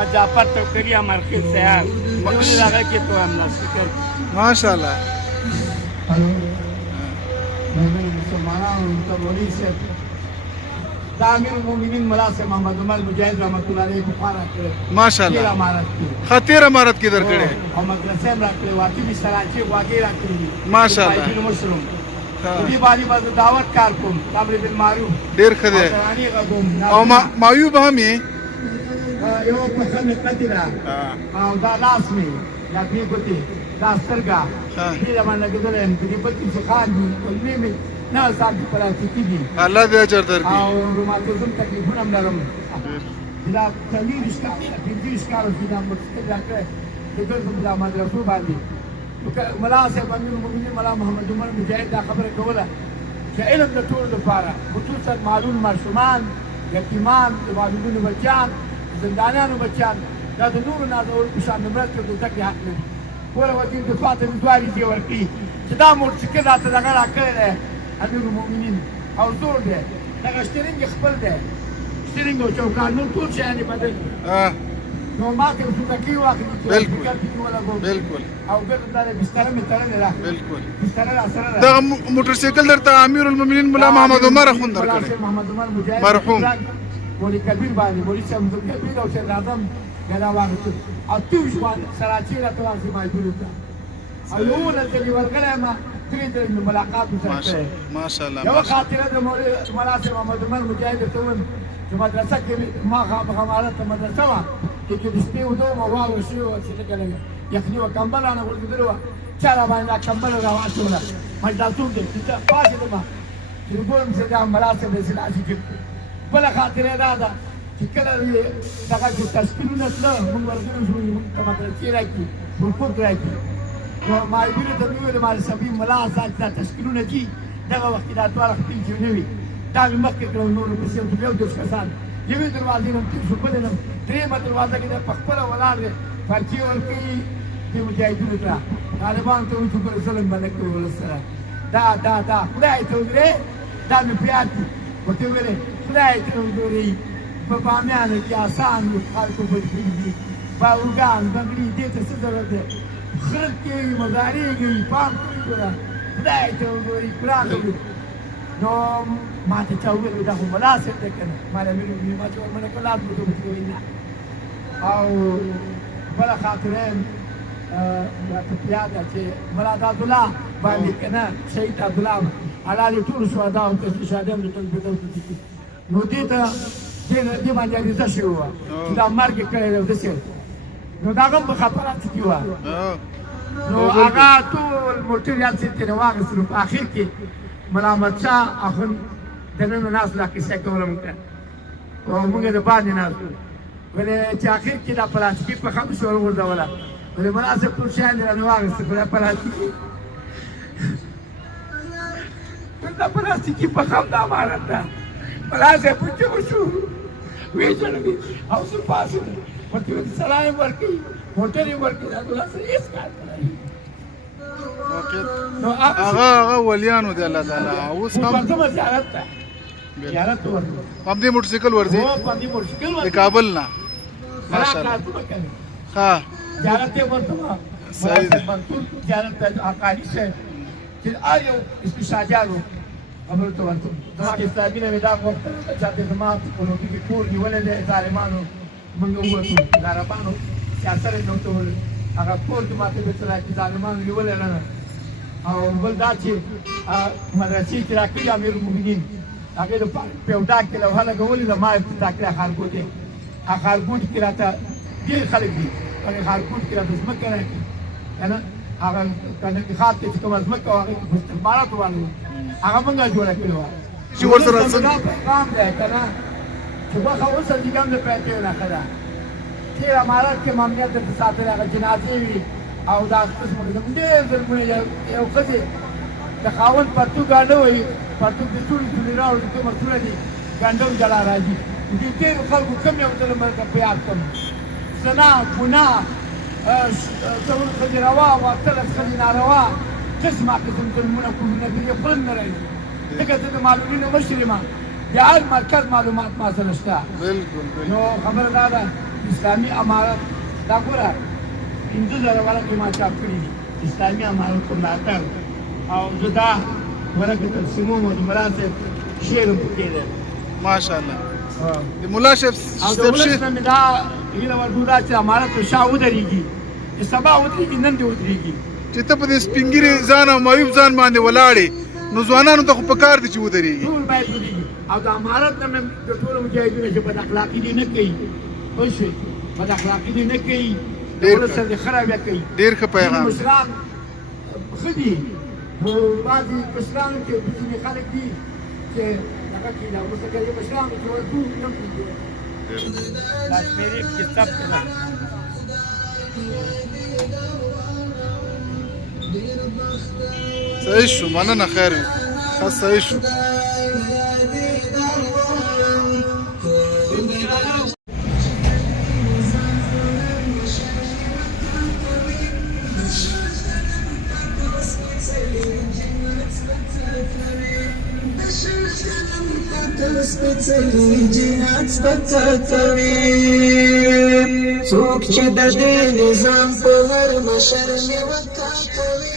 محمد جعفر توکلی امرخیل سیار مقبول هغه کې تو هم ناسکر ماشاءالله مسلمانانو ته مولوي صاحب دا امیر المؤمنین ملا صاحب محمد عمر مجاهد رحمت الله علیه په خوا راکړی ماشاءالله تیر امارت کې خطیر امارت کې درکړې او مدرسې هم راکړې واقعي دي سراچې غواګې راکړې دي ماشاءالله فایدین مشروم دې باندې به دعوت کار کوم امر بالمعروف ډېر ښه دی او معیوب هم یې یو پسه مې کتې ده او دا لاس مې یا دوې ګوتې دا سترګه دې باندې لګېدلی یم په دې بل کې چې خاندي کلمې مې نه سال کې پلاستیکي دي الله دې اجر درکړي او روماتیزم تکلیفونه هم لرم دا څلوېښت کاله پنځه کاله چې دا موټرسایکل راکړی د ګرځم دا مدرسو باندې ملا صاحب امیر المؤمنین ملا محمد عمر مجاهد دا خبره کوله چې علم د ټولو لپاره خصوصا معلول ماشومان یتیمان د والدینو بچیان زندانیانو بچیان دا د نورو نازولو په شان د مرستې د زده کړې حق لري ټوله وزیر دفاع ته مې دوه عریضې ورکړي چې دا موټرسایکل راته دغه راکړی دی امیر المؤمنین او زوړ دی دغه شترنګ یې خپل دی شترنګ او چوکان نور ټول شیان یې بدل نو ما ته سوزکي واخلي بالکل او ګرځم دا بستره مې تړلې ده بالکل بستره راسره ده دغه موټرسایکل درته امیر المؤمنین ملا محمد عمر اخوند درکړی محمد عمر مجاهد مرحوم مولوي کبیر باندې مولوي صاحب کبیر او شیخ اعظم دا واغستل او توش باندې سراچې راته واغستې مجبور کړه او یوولس ځلې ورغلی یم درې ځلې مې ملاقات ورسره کړی ماشاءالله یوه خاطره د مولوي ملا صاحب محمد عمر مجاهد ورته ووایم چې مدرسه کې ما خامخا ته مدرسه وه چې د شپې اوده وم او واوره شوې وه چې لږه لږه یخني وه کمبل رانه غورځېدلې وه چا را باندې دا کمبل را واچوله مجلسون دی چې پاڅېدم چې ګورم چې دا ملا صاحب داسې داسې جګ بله خاطره دا ده چې کله دغه چې تشکیلونه تله مونږ ورغلو شو مونږ ته مدرسې راکړي حقوق راکړي نو مایګینو ته مې وویل مال صاحبي ملا صاحب دا تشکیلونه دي دغه وخت کې دا دواړه خپل چې نه وي دا مې مخکې کړل نورو پسې یو دېرش کسان یوې دروازې نه تېر شو بلې نه درېیمه دروازه کې دی په خپله ولاړ دی پرچې ورکوي دې مجاهدینو ته طالبانو ته وایي چې ګوره ظلم به نه کوي ولس سره دا خدای ته وګورې دا مې په یاد دي ورته یې ویلې خدای ته وګورئ په بامیانو کې اسان خلکو بدبین دي باروګان بنګړي دې ته څه ضرورت دی خلک کوي مزارې کوي پام کوي ګوره خدای ته وګورئ قرآن ته نو ما ته چا وویل دا خو ملا صاحب دی که نه ما له مې ما چې ورمنه کړه لاس مې ورته وویل نه او بله خاطره یم راته په یاد ده چې ملا عبدالله باندې که نه شهید عبدالله حلالې ټولو شهداو ته شهادیان د تنفیدو ته دي نو دې ته دې باندې عریضه شوې وه چې دا مرګ یې کړی دی داسې نو د هغه هم په خطراتو کې وه نو هغه ټول موټریال چې ترې واخېستلو په اخر کې ملا احمد شاه اخوند دننه ناست دا کیسه کوله موږ ته او موږ د باندې ناست وو ولې چې اخر کې دا پلاستیکي پخه مې شو وغورځوله ولې ملا صاحب ټول شیان یې رانه واخېستل خو دا پلاستیکي دا پلاستیکي پخه هم د امارت ده ملا صاحب په چغو شو ویې ځړوي او زه پاڅېدم ورته مې سلام یې ورکوي موټر یې ورکوي عبدالله سره هېڅ کار نه لري هغه ولیانو دی الله تعالی اوس هم ورځم زیارت ته زیارت ته ورځم په همدې موټرسایکل ورځې په همدې موټرسایکل د کابل نه ماشاءالله ها زیارت ته ورځم صحیح دی منصور زیارت ته حقاني صاحب چې هر یو استشهادیانو خبرو ته ورځم زما اسلامي نه مې دا غوښتنه ده چې هلته زما په لوګي کې کور نیولی دی ظالمانو موږ ووتو د عربانو سیاست یې نه ورته وویل هغه کور کې ماته بېرته راکړي ظالمانو نیولی نه او بل دا چې مدرسې چې راکړي امیر المؤمنین هغې د په یو ډاک کې لوحه لګولې ده ما یې تا کړې ښارګوټ یې هغه ښارګوټ کې راته ډېر خلک دي هغې ښارګوټ کې راته ځمکه راکړي که نه هغه انتخاب کې چې کومه ځمکه وه هغې کې استخباراتو باندې هغه موږ جوړه کړې وه چې ورسره دا پیغام دی که نه چې غوښه اوس هم هم د پیسې نښه ده تېر امارت کې مامنیت درته ساتلی هغه جنازې وي او دا قسمه ډېر ظلمونه یو ښځې د خاوند پرتوګ ګاډه وایي پرتوګ د سوري سوري راوړي کومه سوره دي ګنډه جلا راځي دې ډېرو خلکو کوم یو ظلم درته په یاد کړم زنا ګناه څلور ښځې روا او اتلس ښځې ناروا قسمه قسم ظلمونه کورونه دي یې خوند نه راځي ځکه زه د معلولینو مشر یم د هر مرکز معلومات ما سره شته نو خبره دا ده چې اسلامي امارت دا ګوره 15,000 والا کې ما چاپ کړي دي اسلامي امارت په ملاتړ او زه دا ورکه ترسیموم او د ملا صاحب شعر هم پکې دی ماشاءالله د مولا شیخ او د ولس نه مې دا هیله ورکړو دا چې امارت په شا ودرېږي چې سبا ودرېږي نن دې ودرېږي چې ته په دې سپینګیري ځان او معیوب ځان باندې ولاړې نو ځوانانو ته خو پکار دي چې ودرېږي ټول باید ودرېږي او د امارت نه مې د ټولو مجاهدینو چې بد اخلاقي دي نه کوي پوه شوې بد اخلاقي دي نه کوي د ولس سره دې ښه رویه کوي ډېر ښه پیغام مشران ښه دي خو بعضې کشرانو کې ځینې خلک دي چې هغه کې دا وروسته کوي مشرانو چې ورته نه پوهېږي دا شمېرې پکې ثبت کړه صحیح شو مننه خیر وي ښه صحیح شو سپېڅلي جنات سپڅه کوي څوک چې د دې نظام په هر مشر مې وتا کوي